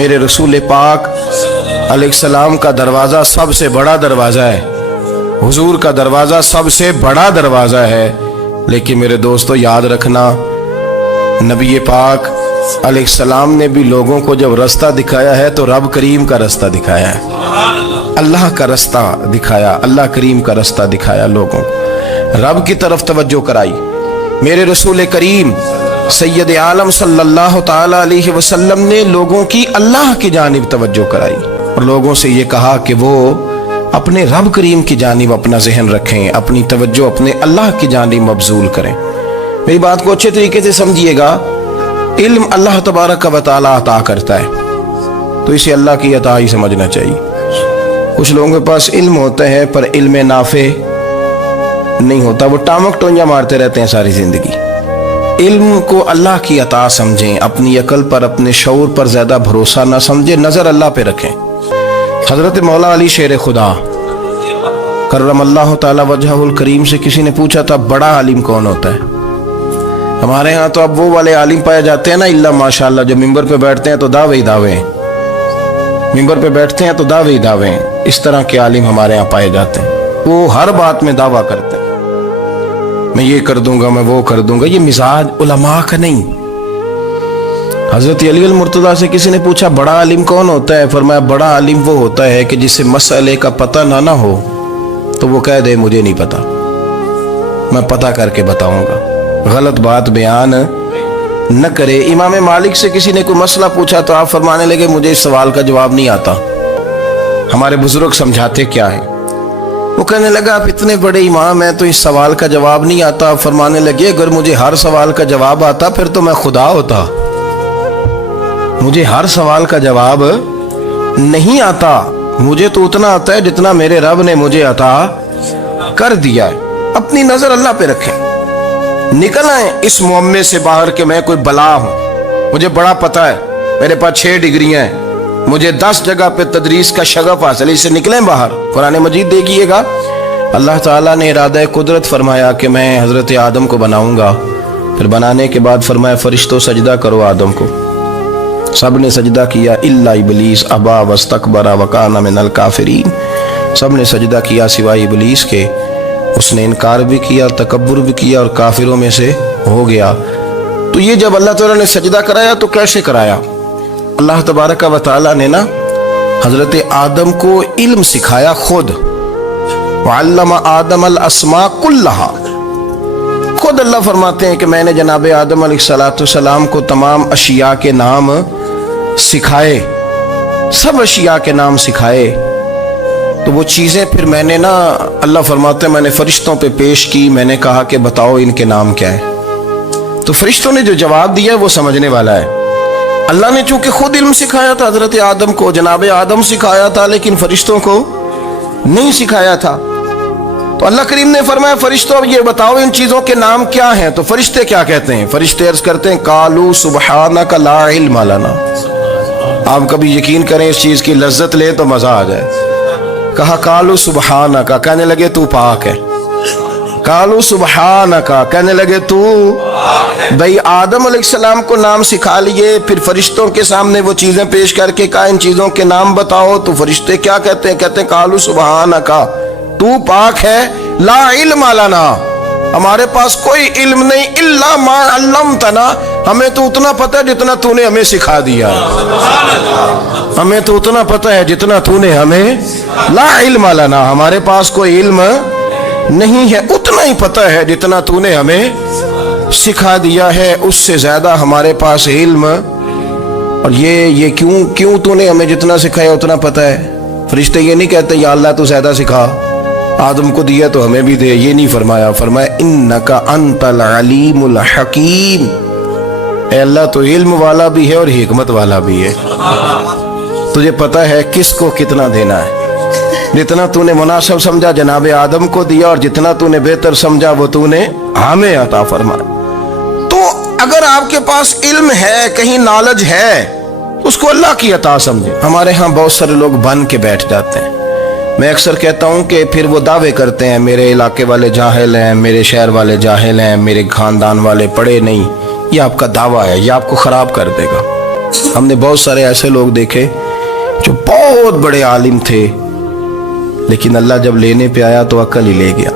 मेरे रसूल पाक अलैहिस्सलाम का दरवाज़ा सबसे बड़ा दरवाज़ा है, हुजूर का दरवाज़ा सबसे बड़ा दरवाज़ा है। लेकिन मेरे दोस्तों याद रखना, नबी पाक अलैहिस्सलाम ने भी लोगों को जब रास्ता दिखाया है तो रब करीम का रास्ता दिखाया है, अल्लाह का रास्ता दिखाया, अल्लाह करीम का रास्ता दिखाया, लोगों रब की तरफ तवज्जो कराई। मेरे रसूल करीम सैयद आलम सल्लल्लाहु ताला अलैहि वसल्लम ने लोगों की अल्लाह की जानिब तवज्जो कराई और लोगों से ये कहा कि वो अपने रब करीम की जानिब अपना जहन रखें, अपनी तवज्जो अपने अल्लाह की जानिब मबजूल करें। मेरी बात को अच्छे तरीके से समझिएगा, इल्म अल्लाह तबारक व तआला अता करता है, तो इसे अल्लाह की अता ही समझना चाहिए। कुछ लोगों के पास इल्म होता है पर इल्म नाफे नहीं होता, वो टामक टोंजा मारते रहते हैं सारी जिंदगी। इल्म को अल्लाह की अता समझें, अपनी अकल पर अपने शऊर पर ज्यादा भरोसा ना समझें, नजर अल्लाह पे रखें। हजरत मौला अली शेर खुदा करमल्लाहु ताला वजहुल करीम से किसी ने पूछा था बड़ा आलिम कौन होता है। हमारे यहाँ तो अब वो वाले आलिम पाए जाते हैं ना, इल्ला माशाअल्लाह, जो मिंबर पे बैठते हैं तो दावे ही दावे, मिंबर पे बैठते हैं तो दावे ही दावे, इस तरह के आलिम हमारे यहाँ पाए जाते हैं। वो हर बात में दावा करते हैं, मैं ये कर दूंगा, मैं वो कर दूंगा। ये मिजाज उलमा का नहीं। हजरत अली अल मुर्तज़ा से किसी ने पूछा बड़ा आलिम कौन होता है, फरमाया बड़ा आलिम वो होता है कि जिसे मसले का पता ना हो तो वो कह दे मुझे नहीं पता, मैं पता करके बताऊंगा, गलत बात बयान न करे। इमाम मालिक से किसी ने कोई मसला पूछा तो आप फरमाने लगे मुझे इस सवाल का जवाब नहीं आता, हमारे बुजुर्ग समझाते क्या है। वो कहने लगा आप इतने बड़े इमाम हैं तो इस सवाल का जवाब नहीं आता। फरमाने लगे अगर मुझे हर सवाल का जवाब आता फिर तो मैं खुदा होता, मुझे हर सवाल का जवाब नहीं आता, मुझे तो उतना आता है जितना मेरे रब ने मुझे अता कर दिया है। अपनी नजर अल्लाह पे रखें, निकल आए इस मुअम्मे से बाहर के मैं कोई बला हूं, मुझे बड़ा पता है, मेरे पास 6 डिग्रियां हैं, मुझे 10 जगह पे तदरीस का शगफ हासिल है, इससे निकलें बाहर। कुरान मजीद देखिएगा, अल्लाह ताला ने इरादा कुदरत फरमाया कि मैं हजरत आदम को बनाऊंगा, फिर बनाने के बाद फरमाया फरिश्तों सजदा करो आदम को। सब ने सजदा किया इल्ला इबलीस अबा वस्तकबरा वकाना मिनल काफिरीन, सब ने सजदा किया सिवाय इबलीस के, उसने इनकार भी किया, तकब्बुर भी किया और काफिरों में से हो गया। तो ये जब अल्लाह ताला ने सजदा कराया तो कैसे कराया? अल्लाह तबारक व तआला ने ना हजरत आदम को इल्म सिखाया खुद, वअल्लम आदम अल अस्मा कुल्लहा। खुद अल्लाह फरमाते हैं कि मैंने जनाब आदम अलैहिस्सलाम को तमाम अशिया के नाम सिखाए, सब अशिया के नाम सिखाए। तो वो चीज़ें फिर मैंने ना, अल्लाह फरमाते हैं मैंने फरिश्तों पे पेश की, मैंने कहा कि बताओ इनके नाम क्या है। तो फरिश्तों ने जो जवाब दिया वो समझने वाला है। अल्लाह ने चूंकि खुद इल्म सिखाया था हजरत आदम को, जनाब आदम सिखाया था, लेकिन फरिश्तों को नहीं सिखाया था। तो अल्लाह करीम ने फरमाया फरिश्तों अब ये बताओ इन चीजों के नाम क्या हैं। तो फरिश्ते क्या कहते हैं? फरिश्ते अर्ज करते हैं कालू सुबहानका ला इल्म लना। आप कभी यकीन करें इस चीज की लज्जत ले तो मजा आ जाए। कहा कालू सुबहानका, कहने लगे तू पाक है। कालू सुबहानका, कहने लगे तू, भाई आदम अलैहिस्सलाम को नाम सिखा लिए, फिर फरिश्तों के सामने वो चीजें पेश करके कहा इन चीजों के नाम बताओ। तो फरिश्ते क्या कहते हैं? कहते हैं कालू सुबहानका, तू पाक है, ला इल्म लना, हमारे पास कोई इल्म नहीं, इल्ला मा अल्लमतना, हमें तो उतना पता है जितना तूने हमें सिखा दिया, हमें तो उतना पता है जितना तूने हमें, ला इल्म लना, हमारे पास कोई इल्म नहीं है, उतना ही पता है जितना तूने हमें सिखा दिया है, उससे ज्यादा हमारे पास इल्म। और ये क्यों तूने हमें जितना सिखाया उतना पता है। फरिश्ते ये नहीं कहते या अल्लाह तू ज्यादा सिखा, आदम को दिया तो हमें भी दे, ये नहीं फरमाया। फरमाया इन्नका अंतल अलीमुल हकीम, ए अल्लाह तो इल्म वाला भी है और हिकमत वाला भी है, तुझे पता है किसको कितना देना है। जितना तूने मुनासिब समझा जनाब आदम को दिया और जितना तूने बेहतर समझा वो तूने हमें अता फरमाया। तो अगर आपके पास इल्म है, कहीं नॉलेज है, तो उसको अल्लाह की अता समझे। हमारे यहाँ बहुत सारे लोग बन के बैठ जाते हैं। मैं अक्सर कहता हूँ कि फिर वो दावे करते हैं मेरे इलाके वाले जाहिल हैं, मेरे शहर वाले जाहिल हैं, मेरे खानदान वाले पढ़े नहीं। ये आपका दावा है, ये आपको खराब कर देगा। ہم نے بہت سارے ایسے لوگ دیکھے جو بہت بڑے عالم تھے، لیکن اللہ جب لینے پہ آیا تو عقل ہی لے گیا،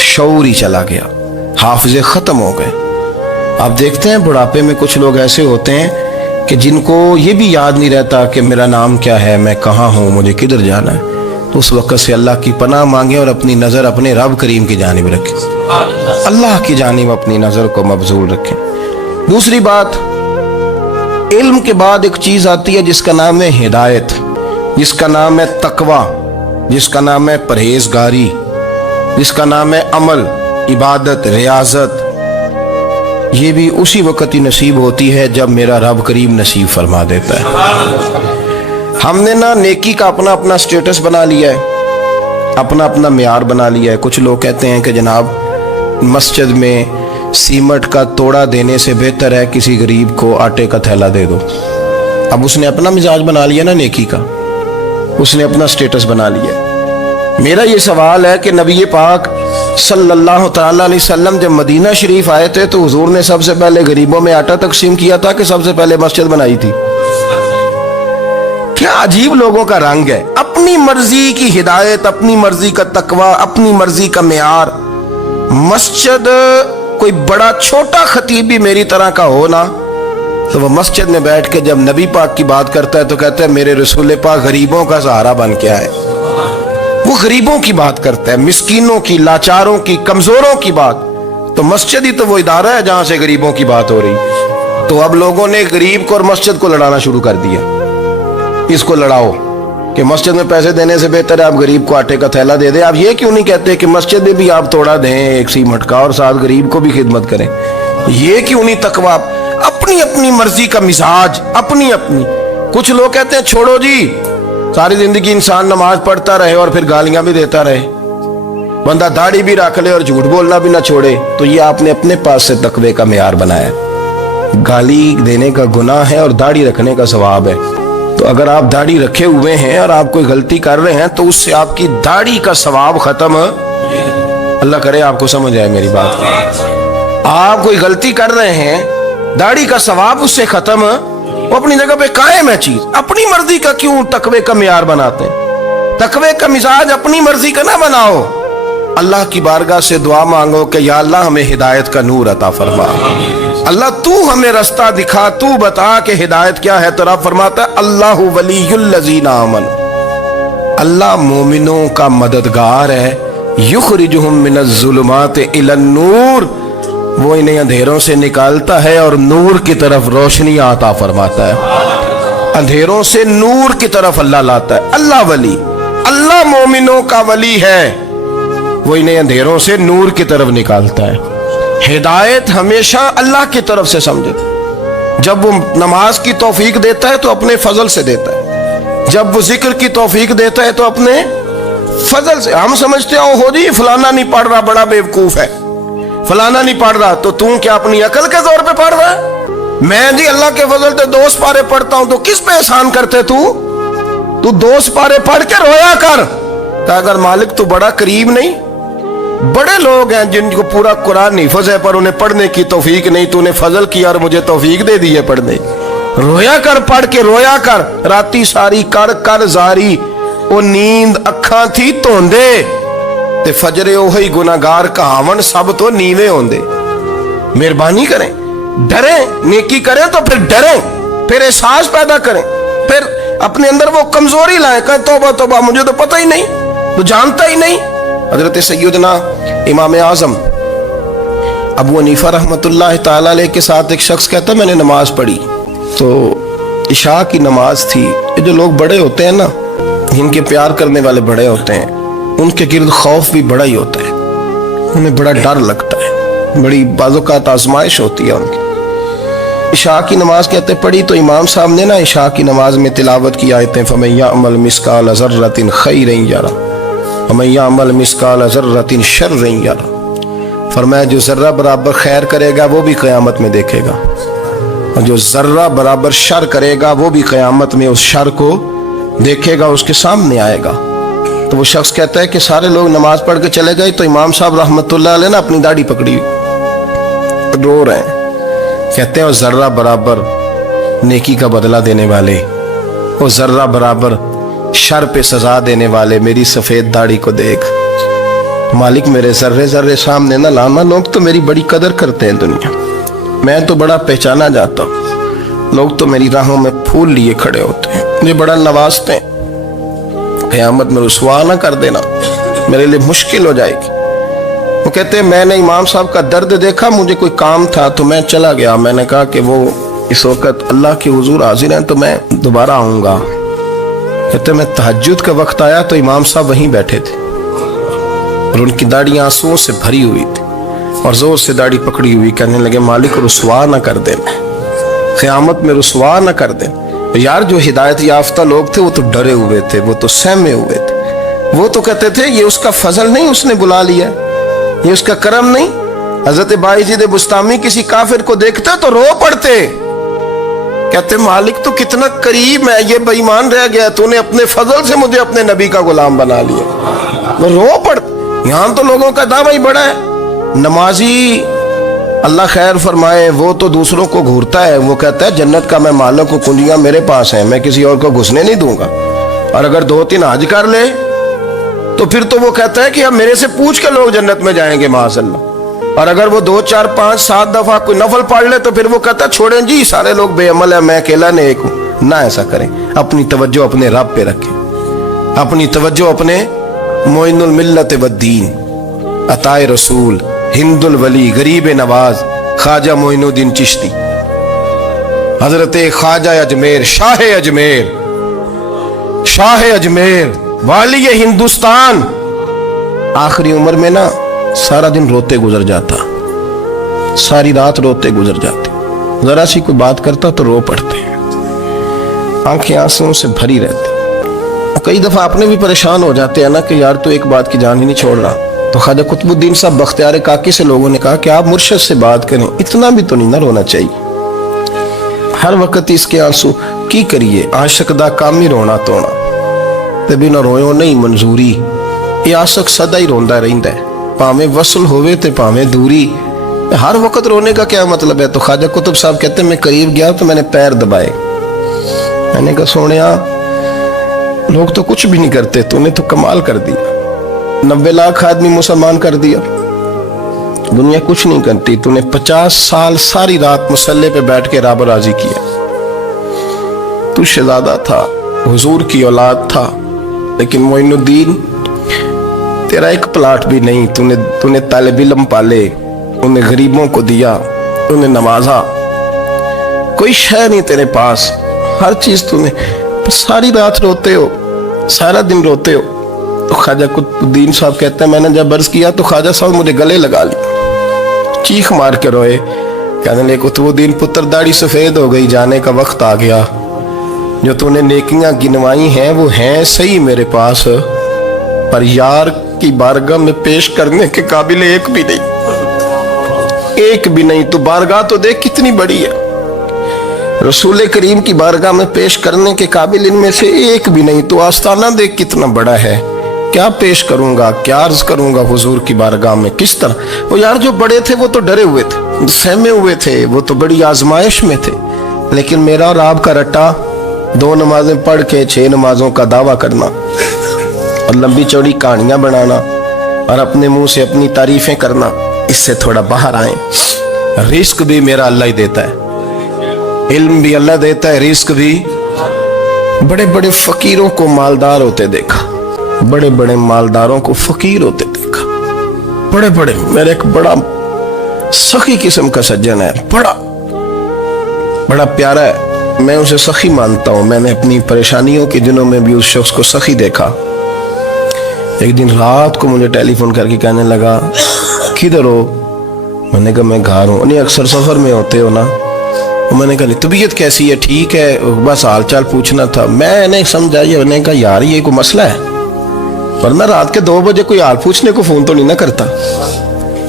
شعور ہی چلا گیا، حافظے ختم ہو گئے۔ آپ دیکھتے ہیں بڑھاپے میں کچھ لوگ ایسے ہوتے ہیں کہ جن کو یہ بھی یاد نہیں رہتا کہ میرا نام کیا ہے، میں کہاں ہوں، مجھے کدھر جانا ہے۔ تو اس وقت سے اللہ کی پناہ مانگیں اور اپنی نظر اپنے رب کریم کی جانب رکھیں، اللہ کی جانب اپنی نظر کو مبذول رکھیں۔ دوسری بات، علم کے بعد ایک چیز آتی ہے جس کا نام ہے ہدایت، جس کا نام ہے تقوی، جس کا نام ہے پرہیزگاری، جس کا نام ہے عمل، عبادت، ریاضت۔ یہ بھی اسی وقت ہی نصیب ہوتی ہے جب میرا رب کریم نصیب فرما دیتا ہے۔ ہم نے نا نیکی کا اپنا اپنا سٹیٹس بنا لیا ہے، اپنا اپنا معیار بنا لیا ہے۔ کچھ لوگ کہتے ہیں کہ جناب مسجد میں سیمٹ کا توڑا دینے سے بہتر ہے کسی غریب کو آٹے کا تھیلا دے دو۔ اب اس نے اپنا مزاج بنا لیا نا نیکی کا، اس نے اپنا سٹیٹس بنا لیا۔ میرا یہ سوال ہے کہ نبی پاک صلی اللہ تعالیٰ علیہ وسلم جب مدینہ شریف آئے تھے تو حضور نے سب سے پہلے غریبوں میں آٹا تقسیم کیا تھا کہ سب سے پہلے مسجد بنائی تھی؟ کیا عجیب لوگوں کا رنگ ہے، اپنی مرضی کی ہدایت، اپنی مرضی کا تقوی، اپنی مرضی کا معیار۔ مسجد کوئی بڑا چھوٹا خطیب بھی میری طرح کا ہو نا تو وہ مسجد میں بیٹھ کے جب نبی پاک کی بات کرتا ہے تو کہتا ہے میرے رسول پاک غریبوں کا سہارا بن کے آئے۔ وہ غریبوں کی بات کرتا ہے، مسکینوں کی، لاچاروں کی، کمزوروں کی بات۔ تو مسجد ہی تو وہ ادارہ ہے جہاں سے غریبوں کی بات ہو رہی۔ تو اب لوگوں نے غریب کو اور مسجد کو لڑانا شروع کر دیا، اس کو لڑاؤ کہ مسجد میں پیسے دینے سے بہتر ہے آپ غریب کو آٹے کا تھیلا دے دیں۔ آپ یہ کیوں نہیں کہتے کہ مسجد میں بھی آپ توڑا دیں ایک سیمٹ کا اور ساتھ غریب کو بھی خدمت کریں؟ یہ کیوں نہیں تقویٰ؟ اپنی اپنی مرضی کا مزاج، اپنی اپنی۔ کچھ لوگ کہتے ہیں چھوڑو جی، ساری زندگی انسان نماز پڑھتا رہے اور پھر گالیاں بھی دیتا رہے، بندہ داڑھی بھی رکھ لے اور جھوٹ بولنا بھی نہ چھوڑے۔ تو یہ آپ نے اپنے پاس سے تقوی کا معیار بنایا۔ گالی دینے کا گناہ ہے اور داڑھی رکھنے کا ثواب ہے۔ تو اگر آپ داڑھی رکھے ہوئے ہیں اور آپ کوئی غلطی کر رہے ہیں تو اس سے آپ کی داڑھی کا ثواب ختم۔ اللہ کرے آپ کو سمجھ آئے میری بات۔ آپ کوئی غلطی کر رہے ہیں، داڑھی کا ثواب اس سے ختم، وہ اپنی جگہ پہ قائم ہے چیز۔ اپنی مرضی کا کیوں تقوی کا معیار بناتے ہیں؟ تقوی کا مزاج اپنی مرضی کا نہ بناؤ۔ اللہ کی بارگاہ سے دعا مانگو کہ یا اللہ ہمیں ہدایت کا نور عطا فرما، اللہ تو ہمیں رستہ دکھا، تو بتا کہ ہدایت کیا ہے۔ تو رب فرماتا ہے اللہ ولی الذین آمنوا، اللہ مومنوں کا مددگار ہے، یخرجہم من الظلمات الی النور، وہ انہیں اندھیروں سے نکالتا ہے اور نور کی طرف روشنی عطا فرماتا ہے۔ اندھیروں سے نور کی طرف اللہ لاتا ہے۔ اللہ ولی، اللہ مومنوں کا ولی ہے، وہ انہیں اندھیروں سے نور کی طرف نکالتا ہے۔ ہدایت ہمیشہ اللہ کی طرف سے سمجھے۔ جب وہ نماز کی توفیق دیتا ہے تو اپنے فضل سے دیتا ہے، جب وہ ذکر کی توفیق دیتا ہے تو اپنے فضل سے۔ ہم سمجھتے ہیں ہو جی فلانا نہیں پڑھ رہا بڑا بیوقوف ہے، فلانا نہیں پڑھ رہا، تو تم کیا اپنی عقل کے زور پہ پڑھ رہا ہے؟ میں جی اللہ کے فضل سے 2 سپارے پڑھتا ہوں، تو کس پہ احسان کرتے تو 2 سپارے پڑھ کے رویا کر کہ اگر مالک تو بڑا قریب نہیں۔ بڑے لوگ ہیں جن کو پورا قرآن حفظ ہے پر انہیں پڑھنے کی توفیق نہیں، تو انہیں فضل کیا اور مجھے توفیق دے دی ہے پڑھنے۔ رویا کر، پڑھ کے رویا کر، راتی ساری کر کر زاری، او نیند اکھاں تھی توندے تے فجرے اوہی گناہگار کہاون سب تو نیوے ہوندے۔ مہربانی کریں، ڈریں، نیکی کریں تو پھر ڈریں، پھر احساس پیدا کریں، پھر اپنے اندر وہ کمزوری لائیں کہ توبہ توبہ مجھے تو پتہ ہی نہیں، تو جانتا ہی نہیں۔ حضرت سیدنا امام اعظم ابو حنیفہ رحمۃ اللہ تعالیٰ علیہ کے ساتھ ایک شخص کہتا میں نے نماز پڑھی، تو عشاء کی نماز تھی۔ یہ جو لوگ بڑے ہوتے ہیں نا، جن کے پیار کرنے والے بڑے ہوتے ہیں، ان کے گرد خوف بھی بڑا ہی ہوتا ہے، انہیں بڑا ڈر لگتا ہے، بڑی بعض اوقات آزمائش ہوتی ہے ان کی۔ عشاء کی نماز کہتے پڑھی تو امام صاحب نے نا عشاء کی نماز میں تلاوت کی آیتیں فَمَن يَعْمَلْ مِثْقَالَ ذَرَّةٍ خَيْرًا يَرَهُ وَمَن يَعْمَلْ مِثْقَالَ ذَرَّةٍ شَرًّا يَرَهُ، فرمایا جو ذرہ برابر خیر کرے گا وہ بھی قیامت میں دیکھے گا، اور جو ذرہ برابر شر کرے گا وہ بھی قیامت میں اس شر کو دیکھے گا، اس کے سامنے آئے گا۔ تو وہ شخص کہتا ہے کہ سارے لوگ نماز پڑھ کے چلے گئے تو امام صاحب رحمۃ اللہ علیہ نے اپنی داڑھی پکڑی، رو رہے ہیں، کہتے ہیں ذرہ برابر नेकी का बदला देने वाले, वो जर्रा बराबर शर पे सजा देने वाले मेरी सफेद दाढ़ी को देख। मालिक मेरे जर्रे जर्रे सामने न लाना, लोग तो मेरी बड़ी कदर करते हैं दुनिया, मैं तो बड़ा पहचाना जाता हूँ, लोग तो मेरी राहों में फूल लिए खड़े होते हैं, मुझे बड़ा नवाजते हैं। क़यामत में रुसवा ना कर देना, मेरे लिए मुश्किल हो जाएगी। वो कहते हैं मैंने इमाम साहब का दर्द देखा, मुझे कोई काम था तो मैं चला गया, मैंने कहा कि वो इस वक्त अल्लाह के हुजूर हाजिर हैं तो मैं दोबारा आऊँगा। कहते मैं तहज्जुद का वक्त आया तो इमाम साहब वहीं बैठे थे और उनकी दाढ़ी आंसुओं से भरी हुई थी और जोर से दाढ़ी पकड़ी हुई, कहने लगे मालिक रुसवा ना कर देना, क़यामत में रुसवा ना कर देना। यार जो हिदायत याफ्ता लोग थे वो तो डरे हुए थे, वो तो सहमे हुए थे, वो तो कहते थे ये उसका फजल नहीं, उसने बुला लिया, ये उसका करम नहीं। हजरत बायजीद बुस्तामी किसी काफिर को देखते तो रो पड़ते, कहते मालिक तो कितना करीब है, ये बेईमान रह गया, तूने अपने फजल से मुझे अपने नबी का गुलाम बना लिया। वो रो पड़ते। यहाँ तो लोगों का दावा ही बड़ा है। नमाजी अल्लाह खैर फरमाए वो तो दूसरों को घूरता है, वो कहता है जन्नत का मैं मालिक को कुंजियां मेरे पास हैं, मैं किसी और को घुसने नहीं दूंगा। और अगर 2-3 हज कर ले तो फिर तो वो कहता है कि अब मेरे से पूछ के लोग जन्नत में जाएंगे माशाअल्लाह। और अगर वो 2, 4, 5, 7 दफा कोई नफल पढ़ ले तो फिर वो कहता है छोड़ें जी सारे लोग बेअमल है, मैं अकेला नेक हूं। ना ऐसा करें, अपनी तवज्जो अपने रब पे रखें, अपनी तवज्जो अपने मोइनुल मिल्लत वद्दीन, अताए रसूल, हिंदुल वली, गरीब नवाज ख्वाजा मोइनुद्दीन चिश्ती, हजरत ख्वाजा अजमेर, शाह अजमेर, वाली हिंदुस्तान। आखिरी उम्र में ना सारा दिन रोते गुजर जाता, सारी रात रोते गुजर जाती, जरा सी कोई बात करता तो रो पड़ते, आंखें आंसुओं से भरी रहती। कई दफा आपने भी परेशान हो जाते हैं ना कि यार तो एक बात की जान ही नहीं छोड़ रहा। तो ख्वाजा कुतुबुद्दीन साहब बख्तियार काकी से लोगों ने कहा कि आप मुर्शद से बात करें, इतना भी तो नहीं ना रोना चाहिए, हर वक्त इसके आंसू की करिए, आशिक दा काम ही रोना तोना, ते बिना रोयो नहीं मंजूरी। ये आशिक सदा ही रोंदा रहिंदा है, भावें वसल होवे ते भावें दूरी, हर वक्त रोने का क्या मतलब है। तो ख्वाजा कुतुब साहब कहते मैं करीब गया तो मैंने पैर दबाए, मैंने कहा सोनिया लोग तो कुछ भी नहीं करते, तूने तो कमाल कर दिया, 90 लाख आदमी मुसलमान कर दिया, दुनिया कुछ नहीं करती, तूने 50 साल सारी रात मुसल्ले पे बैठ के रब राजी किया। तू शहजादा था, हुजूर की औलाद था, लेकिन मोइनुद्दीन तेरा एक प्लाट भी नहीं, तूने तालिब इल्म पाले, उन्हें गरीबों को दिया, उन्हें नवाजा, कोई शय नहीं तेरे पास, हर चीज तूने, सारी रात रोते हो, सारा दिन रोते हो। तो ख्वाजा कुतुबुद्दीन साहब कहते हैं मैंने जब अर्ज किया तो ख्वाजा साहब मुझे गले लगा लिया, चीख मार के रोए, कहने लगे कुतुबुद्दीन पुत्र दाढ़ी सफेद हो गई, जाने का वक्त आ गया, जो तूने नेकियां गिनवाई हैं वो हैं सही मेरे पास, पर यार की बारगाह में पेश करने के काबिल एक भी नहीं, एक भी नहीं। तो बारगाह तो देख कितनी बड़ी है, रसूल करीम की बारगाह में पेश करने के काबिल इनमें से एक भी नहीं, तो आस्ताना देख कितना बड़ा है, क्या पेश करूंगा, क्या अर्ज करूंगा हुजूर की बारगाह में, किस तरह। वो यार जो बड़े थे वो तो डरे हुए थे, सहमे हुए थे, वो तो बड़ी आजमाइश में थे, लेकिन मेरा और आपका रट्टा 2 नमाजें पढ़ के 6 नमाजों का दावा करना और लंबी चौड़ी कहानियां बनाना और अपने मुंह से अपनी तारीफें करना, इससे थोड़ा बाहर आए। रिस्क भी मेरा अल्लाह ही देता है, इल्म भी अल्लाह देता है, रिस्क भी। बड़े बड़े फकीरों को मालदार होते देखा, बड़े बड़े मालदारों को फकीर होते देखा, बड़े बड़े। मेरे एक बड़ा सखी किस्म का सज्जन है, बड़ा प्यारा है, मैं उसे सखी मानता हूँ। मैंने अपनी परेशानियों के दिनों में भी उस शख्स को सखी देखा। एक दिन रात को मुझे टेलीफोन करके कहने लगा किधर हो, मैंने कहा मैं घर हूँ। नहीं अक्सर सफर में होते हो ना, मैंने कहा तबीयत कैसी है, ठीक है, बस हाल चाल पूछना था। मैंने समझा, मैंने कहा यार ये कोई मसला है, वरना रात के 2 बजे कोई हाल पूछने को फोन तो नहीं ना करता,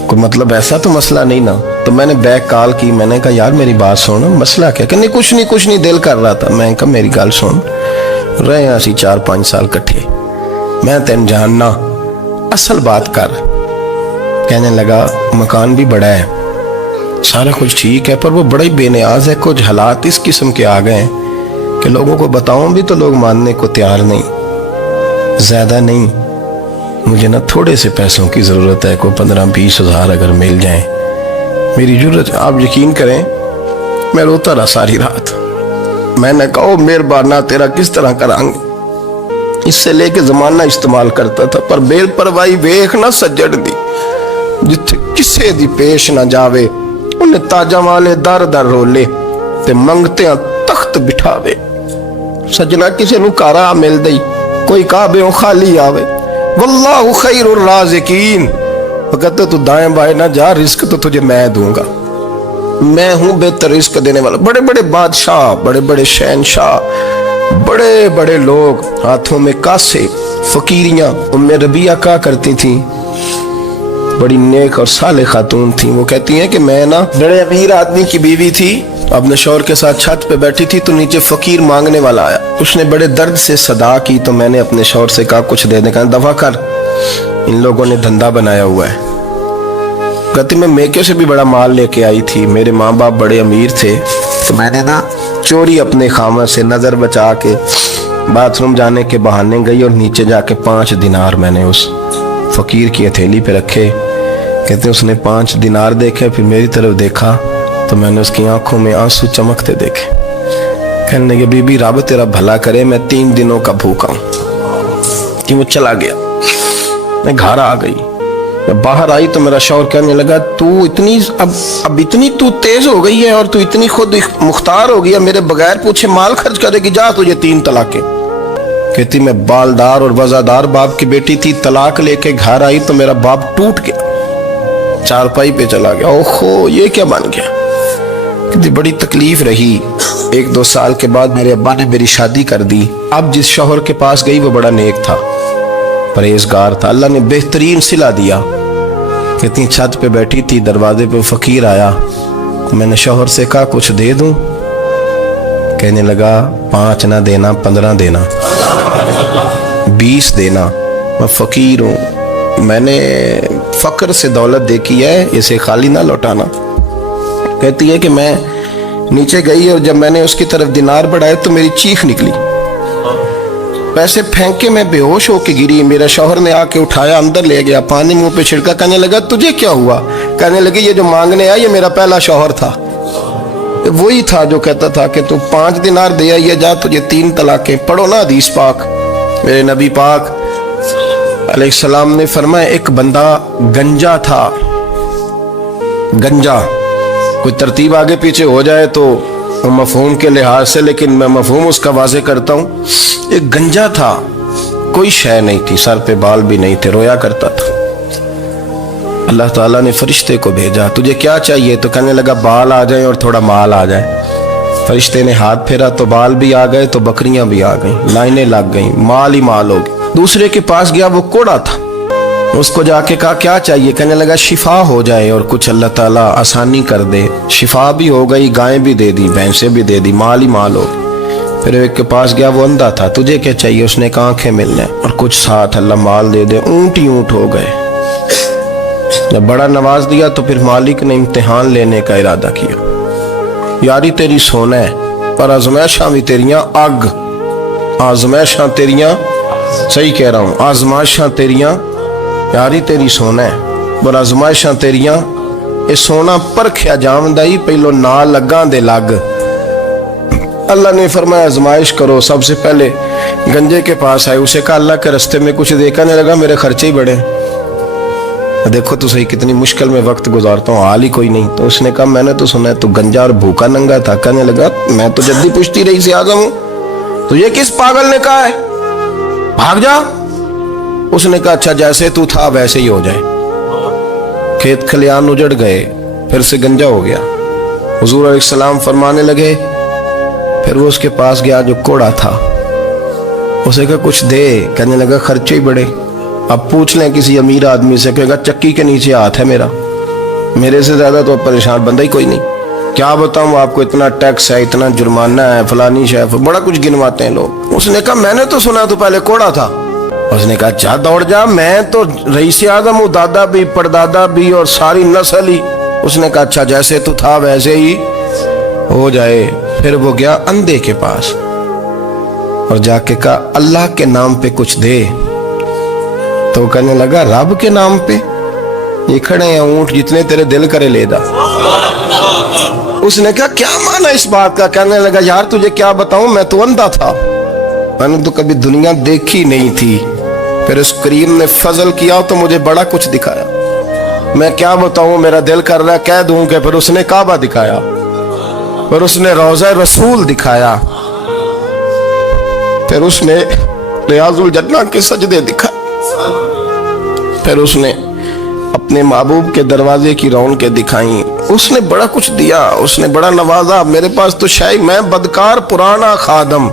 कोई मतलब ऐसा तो मसला नहीं ना। तो मैंने बैक कॉल की, मैंने कहा यार मेरी बात सुन, मसला क्या। कहने कुछ नहीं दिल कर रहा था। मैं कहा मेरी गल सुन, रहे असी 4-5 साल कट्ठे, मैं तेन जानना, असल बात कर। कहने लगा मकान भी बड़ा है, सारा कुछ ठीक है, पर वो बड़ा ही बेनियाज है। कुछ हालात इस किस्म के आ गए हैं कि लोगों को बताऊं भी तो लोग मानने को तैयार नहीं। ज़्यादा नहीं, मुझे ना थोड़े से पैसों की ज़रूरत है, कोई 15-20 हज़ार अगर मिल जाए मेरी ज़रूरत। आप यकीन करें मैं रोता रहा सारी रात। मैंने कहा मेहरबाना तेरा किस तरह करांगे, इससे लेके ज़माना इस्तेमाल करता था, पर बेपरवाही वेख ना सज्जड़ दी, जिथे किसे दी पेश ना जावे उन्हें ताजा वाले दर दर रोले ते मंगते तख्त बिठावे। सजना किसे नु कारा मिल दई, कोई काबे खाली आवे। वल्लाहु खैरुर राज़िकीन, कहते तू दाएं बाएं ना जा, रिस्क तो तुझे मैं दूंगा, मैं हूं बेहतर रिस्क देने वाला। बड़े बड़े बादशाह, बड़े बड़े शहनशाह, बड़े बड़े लोग, हाथों में कासे, फकीरियां। उम्मे रबिया क्या करती थी, बड़ी नेक और साले खातून थी। वो कहती हैं कि मैं ना बड़े अमीर आदमी की बीवी थी, अपने शौहर के साथ छत पे बैठी थी तो नीचे फकीर मांगने वाला आया। उसने बड़े दर्द से सदा की तो मैंने अपने शौहर से कहा कुछ दे दे। कहा दफा कर, इन लोगों ने धंधा बनाया हुआ है। कहती मैं मेके से भी बड़ा माल लेके आई थी, मेरे माँ बाप बड़े अमीर थे, तो मैंने ना चोरी अपने खामद से नजर बचा के बाथरूम जाने के बहाने गई और नीचे जाके 5 दिनार मैंने उस फकीर की हथेली पे रखे। कहते उसने 5 दिनार देखे, फिर मेरी तरफ देखा तो मैंने उसकी आंखों में आंसू चमकते देखे। कहने लगे बीबी रब तेरा भला करे, मैं 3 दिनों का भूखा हूं। कि वो चला गया। मैं घर आ गई, मैं बाहर आई तो मेरा शौहर कहने लगा तू इतनी अब इतनी तू तेज हो गई है और तू इतनी खुद मुख्तार हो गई है, मेरे बगैर पूछे माल खर्च करेगी, जा तुझे 3 तलाकें। कहती मैं बालदार और वजादार बाप की बेटी थी, तलाक लेके घर आई तो मेरा बाप टूट गया, चारपाई पे चला गया। ओहो ये क्या बन गया। कहती बड़ी तकलीफ रही। 1-2 साल के बाद मेरे अब्बा ने मेरी शादी कर दी। अब जिस शौहर के पास गई वो बड़ा नेक था, परहेजगार था, अल्लाह ने बेहतरीन सिला दिया। कहती छत पे बैठी थी, दरवाजे पे फकीर आया, मैंने शौहर से कहा कुछ दे दूं। कहने लगा 5 ना देना, 15 देना, 20 देना, मैं फकीर हूं, मैंने फक्र से दौलत देखी है, इसे खाली ना लौटाना। कहती है कि मैं नीचे गई और जब मैंने उसकी तरफ दिनार बढ़ाए तो मेरी चीख निकली, पैसे फेंक के मैं बेहोश होके गिरी। मेरा शौहर ने आके उठाया, अंदर ले गया, पानी मुंह पे छिड़का। कहने लगा तुझे क्या हुआ। कहने लगी ये जो मांगने आया ये मेरा पहला शौहर था, वही था जो कहता था कि तू 5 दिनार दे आइए, जा तुझे 3 तलाकें। पढ़ो ना हदीस पाक, मेरे नबी पाक अलैहिस्सलाम ने फरमाया एक बंदा गंजा था। गंजा कोई तरतीब आगे पीछे हो जाए तो मफहूम के लिहाज से, लेकिन मैं मफहूम उसका वाज़े करता हूँ। एक गंजा था, कोई शय नहीं थी, सर पे बाल भी नहीं थे, रोया करता था। अल्लाह ताला ने फरिश्ते को भेजा, तुझे क्या चाहिए। तो कहने लगा बाल आ जाए और थोड़ा माल आ जाए। फरिश्ते ने हाथ फेरा तो बाल भी आ गए, तो बकरियां भी आ गईं, लाइनें लग गईं, माल ही माल हो गया। दूसरे के पास गया, वो कोड़ा था, उसको जाके कहा क्या चाहिए। कहने लगा शिफा हो जाए और कुछ अल्लाह ताला आसानी कर दे। शिफा भी हो गई, गायें भी दे दी, भैंसें भी दे दी, माल ही माल हो। फिर एक के पास गया, वो अंधा था, तुझे क्या चाहिए। उसने कहा आंखें मिलने और कुछ साथ अल्लाह माल दे दे। ऊंट ही ऊंट हो गए। जब बड़ा नवाज दिया तो फिर मालिक ने इम्तिहान लेने का इरादा किया। यारी तेरी सोना है पर आजमाइशां भी तेरियां अग, आजमाइशां तेरियां, सही कह रहा हूं, आजमाइशां तेरियां, यारी तेरी सोना है पर आजमाइशां तेरियां। ये सोना परखिया जामदा ही पहलो ना लगा दे लग। अल्लाह ने फरमाया आजमाइश करो। सबसे पहले गंजे के पास आए, उसे कहा अल्लाह के रास्ते में कुछ देखने लगा, मेरे खर्चे ही बड़े, देखो तो सही कितनी मुश्किल में वक्त गुजारता हूँ, हाल ही कोई नहीं। तो उसने कहा मैंने तो सुना है तू गंजा और भूखा नंगा था। कहने लगा मैं तो जल्दी पूछती रही से आजम हूँ, तुझे किस पागल ने कहा है, भाग जा। उसने कहा अच्छा जैसे तू था वैसे ही हो जाए। खेत खलियान उजड़ गए, फिर से गंजा हो गया। हुजूर अलैहिस्सलाम फरमाने लगे, फिर वो उसके पास गया जो कोड़ा था, उसे कहा कुछ दे। कहने लगा खर्चे ही बड़े, अब पूछ लें किसी अमीर आदमी से, कहेगा चक्की के नीचे हाथ है मेरा, मेरे से ज्यादा तो परेशान बंदा ही कोई नहीं। क्या बताऊं आपको, इतना टैक्स है, इतना जुर्माना है, फलानी शेफ, बड़ा कुछ गिनवाते हैं लोग। उसने कहा मैंने तो सुना तो पहले कोड़ा था। उसने कहा जा दौड़ जा, मैं तो रईस आज़म हूँ, दादा भी परदादा भी और सारी नस्ल ही اس نے کہا اچھا جیسے تو تھا ویسے ہی ہو جائے. پھر وہ گیا اندھے کے پاس اور جا کے کہا اللہ کے نام پہ کچھ دے. تو وہ کہنے لگا رب کے نام پہ؟ یہ کھڑے ہیں اونٹ جتنے تیرے دل کرے لے دا. اس نے کہا کیا معنی اس بات کا؟ کہنے لگا یار تجھے کیا بتاؤں، میں تو اندھا تھا، میں نے تو کبھی دنیا دیکھی نہیں تھی، پھر اس کریم نے فضل کیا تو مجھے بڑا کچھ دکھایا. میں کیا بتاؤں، میرا دل کر رہا ہے کہہ دوں کہ پھر اس نے کعبہ دکھایا، پھر اس نے روضہ رسول دکھایا، پھر اس نے ریاض الجنہ کے سجدے دکھائے، پھر اس نے اپنے محبوب کے دروازے کی رونقیں دکھائیں. اس نے بڑا کچھ دیا، اس نے بڑا نوازا. میرے پاس تو شاید میں بدکار پرانا خادم،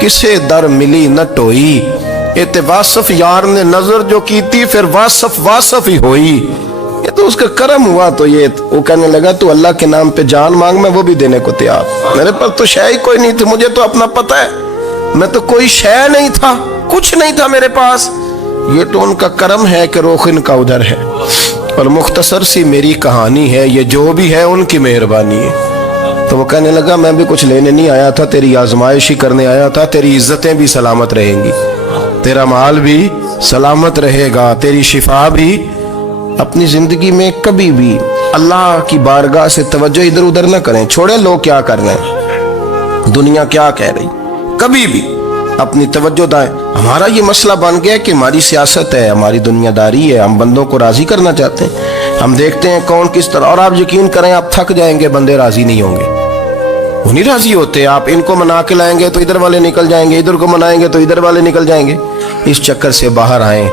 کسے در ملی نہ ٹوئی، ایت واصف یار نے نظر جو کی تھی پھر واصف ہی ہوئی. یہ تو اس کا کرم ہوا. تو یہ وہ کہنے لگا تو اللہ کے نام پہ جان مانگ، میں وہ بھی دینے کو تیار. میرے پاس تو شے کوئی نہیں تھی، مجھے تو اپنا پتہ ہے، میں تو کوئی شے نہیں تھا، کچھ نہیں تھا میرے پاس. یہ تو ان کا کرم ہے کہ رخ ان کا ادھر ہے. اور مختصر سی میری کہانی ہے، یہ جو بھی ہے ان کی مہربانی ہے. تو وہ کہنے لگا میں بھی کچھ لینے نہیں آیا تھا، تیری آزمائش ہی کرنے آیا تھا. تیری عزتیں بھی سلامت رہیں گی، تیرا مال بھی سلامت رہے گا، تیری شفا بھی. اپنی زندگی میں کبھی بھی اللہ کی بارگاہ سے توجہ ادھر ادھر نہ کریں، چھوڑیں لوگ کیا کر رہے ہیں، دنیا کیا کہہ رہی. کبھی بھی اپنی توجہ دائیں. ہمارا یہ مسئلہ بن گیا کہ ہماری سیاست ہے، ہماری دنیا داری ہے، ہم بندوں کو راضی کرنا چاہتے ہیں. ہم دیکھتے ہیں کون کس طرح، اور آپ یقین کریں آپ تھک جائیں گے، بندے راضی نہیں ہوں گے، وہ نہیں راضی ہوتے. آپ ان کو منا کے لائیں گے تو ادھر والے نکل جائیں گے، ادھر کو منائیں گے تو ادھر والے نکل جائیں گے. اس چکر سے باہر آئیں،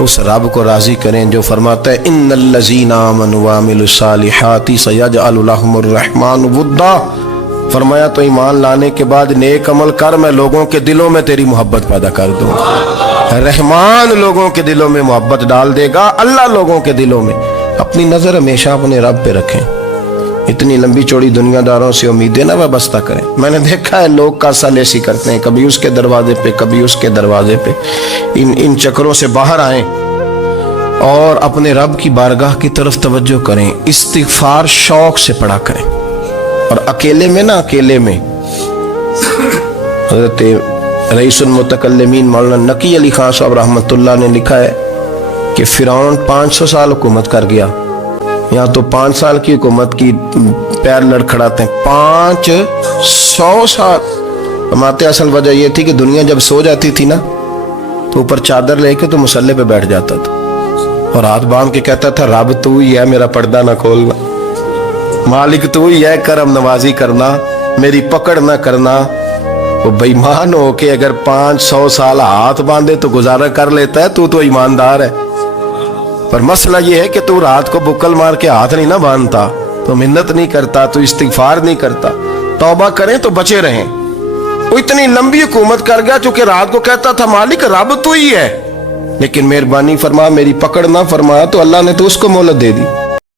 اس رب کو راضی کریں جو فرماتا ہے ان الذین آمنوا وعملوا الصالحات سیجعل لهم الرحمن ودا. فرمایا تو ایمان لانے کے بعد نیک عمل کر، میں لوگوں کے دلوں میں تیری محبت پیدا کر دوں گا. رحمان لوگوں کے دلوں میں محبت ڈال دے گا، اللہ لوگوں کے دلوں میں. اپنی نظر ہمیشہ اپنے رب پہ رکھیں. اتنی لمبی چوڑی دنیا داروں سے امیدیں نہ وابستہ کریں. میں نے دیکھا ہے لوگ کاسا لیسی کرتے ہیں، کبھی اس کے دروازے پہ کبھی اس کے دروازے پہ. ان چکروں سے باہر آئیں اور اپنے رب کی بارگاہ کی طرف توجہ کریں. استغفار شوق سے پڑھا کریں. اور اکیلے میں نا، اکیلے میں حضرت رئیس المتکلمین مولانا نقی علی خان صاحب رحمۃ اللہ نے لکھا ہے کہ فرعون 500 سال حکومت کر گیا. یہاں تو 5 سال کی حکومت کی پیر لڑکھڑاتے ہیں. 500 سال. فرماتے اصل وجہ یہ تھی کہ دنیا جب سو جاتی تھی نا تو اوپر چادر لے کے تو مسلح پہ بیٹھ جاتا تھا اور ہاتھ باندھ کے کہتا تھا رب تو ہی ہے، میرا پردہ نہ کھولنا، مالک تو ہی ہے، کرم نوازی کرنا، میری پکڑ نہ کرنا. وہ بے ایمان ہو کے اگر 500 سال ہاتھ باندھے تو گزارا کر لیتا ہے، تو ایماندار ہے. پر مسئلہ یہ ہے کہ تو رات کو بکل مار کے ہاتھ نہیں نہ باندھتا، تو منت نہیں کرتا، تو استغفار نہیں کرتا. توبہ کریں تو بچے رہیں. وہ اتنی لمبی حکومت کر گیا چونکہ رات کو کہتا تھا مالک رب تو ہی ہے، لیکن مہربانی فرما میری پکڑ نہ فرمایا تو اللہ نے تو اس کو مہلت دے دی.